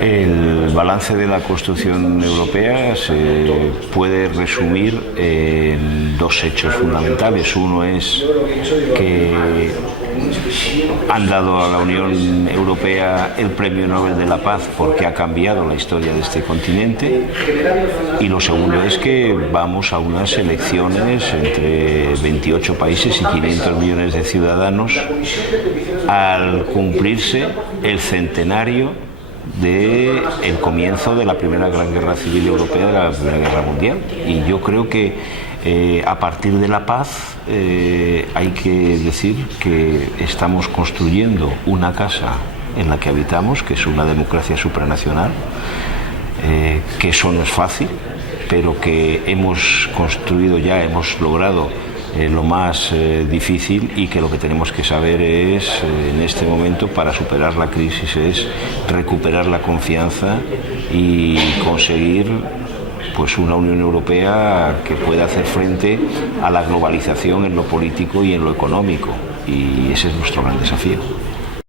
El balance de la construcción europea se puede resumir en dos hechos fundamentales. Uno es que han dado a la Unión Europea el Premio Nobel de la Paz porque ha cambiado la historia de este continente, y lo segundo es que vamos a unas elecciones entre 28 países y 500 millones de ciudadanos al cumplirse el centenario del comienzo de la primera gran guerra civil europea, de la Primera Guerra Mundial. Y yo creo que a partir de la paz hay que decir que estamos construyendo una casa en la que habitamos, que es una democracia supranacional, que eso no es fácil, pero que hemos construido ya, hemos logrado lo más difícil, y que lo que tenemos que saber es, en este momento, para superar la crisis, es recuperar la confianza y conseguir pues una Unión Europea que pueda hacer frente a la globalización en lo político y en lo económico, y ese es nuestro gran desafío.